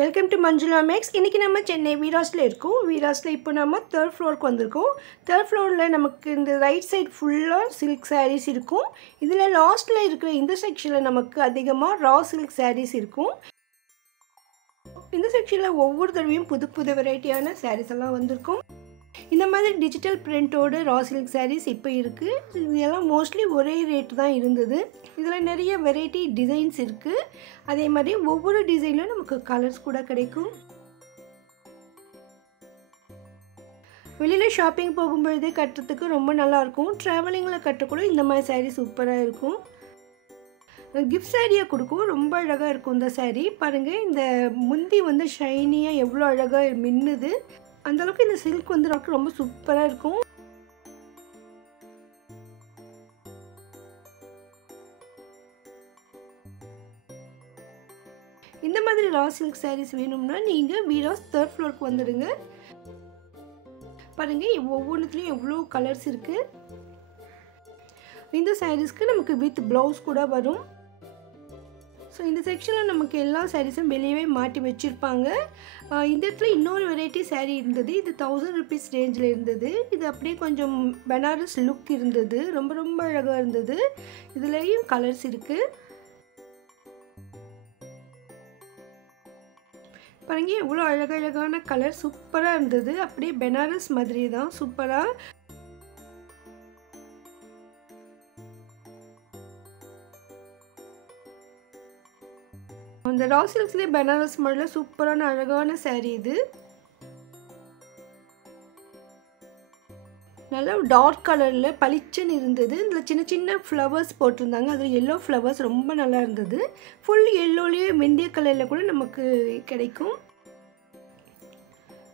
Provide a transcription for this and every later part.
Welcome to Manjula maths. இன்றைக்கி நம்ம சென்னை வீராஸில் இருக்கோம். வீராஸில் இப்போ நம்ம 3rd ஃப்ளோருக்கு வந்திருக்கோம். 3rd ஃப்ளோரில் நமக்கு இந்த ரைட் சைட் ஃபுல்லாக சில்க் சாரீஸ் இருக்கும். இதில் லாஸ்ட்டில் இருக்கிற இந்த செக்ஷனில் நமக்கு அதிகமாக ரா சில்க் சாரீஸ் இருக்கும். இந்த செக்ஷனில் ஒவ்வொரு தடவையும் புது புது வெரைட்டியான சாரீஸ் எல்லாம் வந்திருக்கும். இந்த மாதிரி டிஜிட்டல் பிரிண்டோடு ரா சில்க் சாரீஸ் இப்போ இருக்குது. இதெல்லாம் மோஸ்ட்லி ஒரே ரேட்டு தான் இருந்தது. இதில் நிறைய வெரைட்டி டிசைன்ஸ் இருக்குது. அதே மாதிரி ஒவ்வொரு டிசைனிலும் நமக்கு கலர்ஸ் கூட கிடைக்கும். வெளியில் ஷாப்பிங் போகும்பொழுது கட்டுறதுக்கு ரொம்ப நல்லாயிருக்கும். ட்ராவலிங்கில் கட்டக்கூட இந்த மாதிரி சாரீ சூப்பராக இருக்கும். கிஃப்ட் சாரியாக கொடுக்கும். ரொம்ப அழகாக இருக்கும் இந்த சாரீ. பாருங்கள், இந்த முந்தி வந்து ஷைனியாக எவ்வளோ அழகாக மின்னுது. அந்தளவுக்கு இந்த சில்க் வந்து ரொம்ப சூப்பராக இருக்கும். இந்த மாதிரி ரா சில்க் சாரீஸ் வேணும்னா நீங்கள் வீராஸ் 3rd ஃப்ளோருக்கு வந்துடுங்க. பாருங்கள், ஒவ்வொன்றுத்துலேயும் எவ்வளோ கலர்ஸ் இருக்குது. இந்த சாரீஸ்க்கு நமக்கு வித் ப்ளவுஸ் கூட வரும். ஸோ இந்த செக்ஷனில் நமக்கு எல்லா சாரீஸும் வெளியவே மாட்டி வச்சுருப்பாங்க. இந்த இடத்துல இன்னொரு வெரைட்டி சாரீ இருந்தது. இது 1000 rupees ரேஞ்சில் இருந்தது. இது அப்படியே கொஞ்சம் பனாரஸ் லுக் இருந்தது. ரொம்ப ரொம்ப அழகாக இருந்தது. இதுலேயும் கலர்ஸ் இருக்குது. பாருங்க, எவ்வளோ அழகழகான கலர், சூப்பராக இருந்தது. அப்படியே பனாரஸ் மாதிரி தான், சூப்பராக. அந்த ரா சில்க்ஸ்லேயே பனாரஸ் மாடலில் சூப்பரான அழகான சாரீ இது. நல்லா டார்க் கலரில் பளிச்சுன்னு இருந்தது. இதில் சின்ன சின்ன ஃப்ளவர்ஸ் போட்டிருந்தாங்க. அதில் எல்லோ ஃப்ளவர்ஸ் ரொம்ப நல்லா இருந்தது. ஃபுல் எல்லோலேயே மெந்திய கலரில் கூட நமக்கு கிடைக்கும்.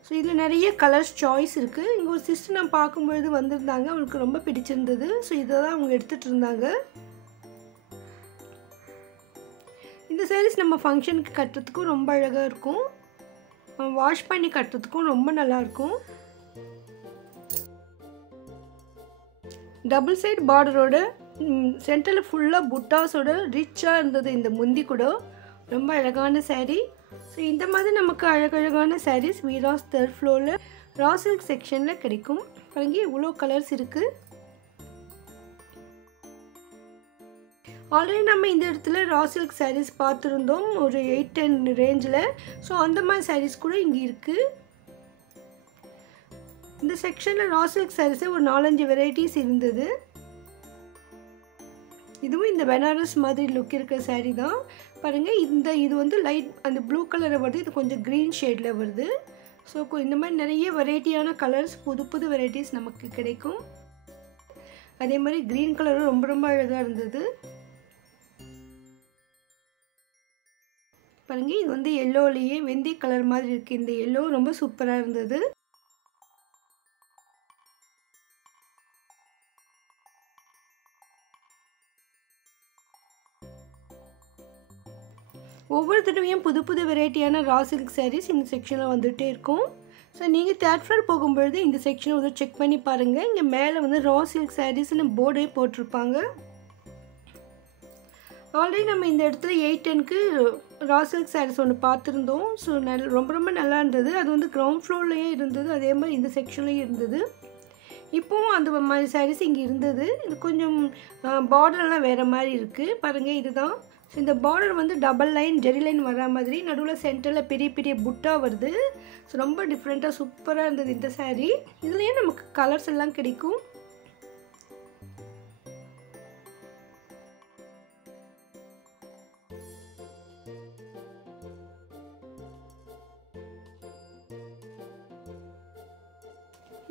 ஸோ இதில் நிறைய கலர்ஸ் சாய்ஸ் இருக்குது. இங்கே ஒரு சிஸ்டர் நான் பார்க்கும்பொழுது வந்திருந்தாங்க. அவங்களுக்கு ரொம்ப பிடிச்சிருந்தது. ஸோ இதை தான் அவங்க எடுத்துகிட்டு இருந்தாங்க. இந்த சாரீஸ் நம்ம ஃபங்க்ஷனுக்கு கட்டுறதுக்கும் ரொம்ப அழகாக இருக்கும். வாஷ் பண்ணி கட்டுறதுக்கும் ரொம்ப நல்லாயிருக்கும். டபுள் சைட் பார்டரோட சென்டரில் ஃபுல்லாக புட்டாஸோட ரிச்சாக இருந்தது. இந்த முந்தி கூட ரொம்ப அழகான சாரீ. ஸோ இந்த மாதிரி நமக்கு அழகழகான சாரீஸ் வீராஸ் 3rd ஃப்ளோரில் ரா சில்க் செக்ஷனில் கிடைக்கும். பாருங்க, இவ்வளோ கலர்ஸ் இருக்குது. ஆல்ரெடி நம்ம இந்த இடத்துல ரா சில்க் சாரீஸ் பார்த்துருந்தோம், ஒரு 8-10 ரேஞ்சில். ஸோ அந்த மாதிரி சாரீஸ் கூட இங்கே இருக்குது. இந்த செக்ஷனில் ரா சில்க் சாரீஸே ஒரு 4-5 வெரைட்டிஸ் இருந்தது. இதுவும் இந்த பனாரஸ் மாதிரி லுக் இருக்கிற சாரீ தான். பாருங்கள், இது வந்து லைட் அந்த ப்ளூ கலரில் வருது. இது கொஞ்சம் க்ரீன் ஷேடில் வருது. ஸோ இந்த மாதிரி நிறைய வெரைட்டியான கலர்ஸ், புது புது வெரைட்டிஸ் நமக்கு கிடைக்கும். அதே மாதிரி க்ரீன் கலரும் ரொம்ப ரொம்ப அழகாக இருந்தது. பாருங்கள், இது வந்து எல்லோலேயே வெந்தய கலர் மாதிரி இருக்குது. இந்த எல்லோ ரொம்ப சூப்பராக இருந்தது. ஒவ்வொரு தடவையும் புது புது வெரைட்டியான ரா சில்க் சாரீஸ் இந்த செக்ஷனில் வந்துகிட்டே இருக்கும். ஸோ நீங்கள் 3rd ஃப்ளோர் போகும்பொழுது இந்த செக்ஷனை வந்து செக் பண்ணி பாருங்கள். இங்கே மேலே வந்து ரா சில்க் சாரீஸ்னு போர்டே போட்டிருப்பாங்க. ஆல்ரெடி நம்ம இந்த இடத்துல 8-10க்கு ரா சில்க் சாரீஸ் ஒன்று பார்த்துருந்தோம். ஸோ ரொம்ப ரொம்ப நல்லா இருந்தது. அது வந்து கிரவுண்ட் ஃப்ளோர்லேயே இருந்தது. அதே மாதிரி இந்த செக்ஷன்லேயும் இருந்தது. இப்போவும் அந்த மாதிரி சாரீஸ் இங்கே இருந்தது. இது கொஞ்சம் பார்டர்லாம் வேறு மாதிரி இருக்குது. பாருங்கள், இதுதான். ஸோ இந்த பார்டர் வந்து டபுள் லைன் ஜெரி லைன் வர மாதிரி நடுவில் சென்டரில் பெரிய பெரிய புட்டா வருது. ஸோ ரொம்ப டிஃப்ரெண்ட்டாக சூப்பராக இருந்தது இந்த சாரீ. இதுலேயும் நமக்கு கலர்ஸ் எல்லாம் கிடைக்கும்.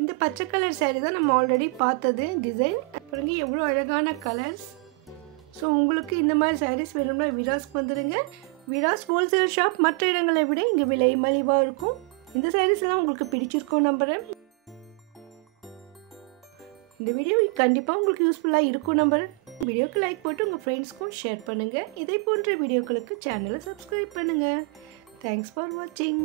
இந்த பச்சை கலர் சாரீ தான் நம்ம ஆல்ரெடி பார்த்தது டிசைன். பாருங்க, எவ்வளோ அழகான கலர்ஸ். ஸோ உங்களுக்கு இந்த மாதிரி சாரீஸ் வேணும்னா வீராஸ்க்கு வந்துடுங்க. வீராஸ் ஹோல்சேல் ஷாப் மற்ற இடங்களை விட இங்கே விலை மலிவாக இருக்கும். இந்த சாரீஸ் எல்லாம் உங்களுக்கு பிடிச்சிருக்கோம் நம்புகிறேன். இந்த வீடியோ கண்டிப்பாக உங்களுக்கு யூஸ்ஃபுல்லாக இருக்கும் நம்புகிறேன். வீடியோக்கு லைக் போட்டு உங்கள் ஃப்ரெண்ட்ஸ்க்கும் ஷேர் பண்ணுங்கள். இதே போன்ற வீடியோக்களுக்கு சேனலை சப்ஸ்கிரைப் பண்ணுங்கள். தேங்க்ஸ் ஃபார் வாட்சிங்.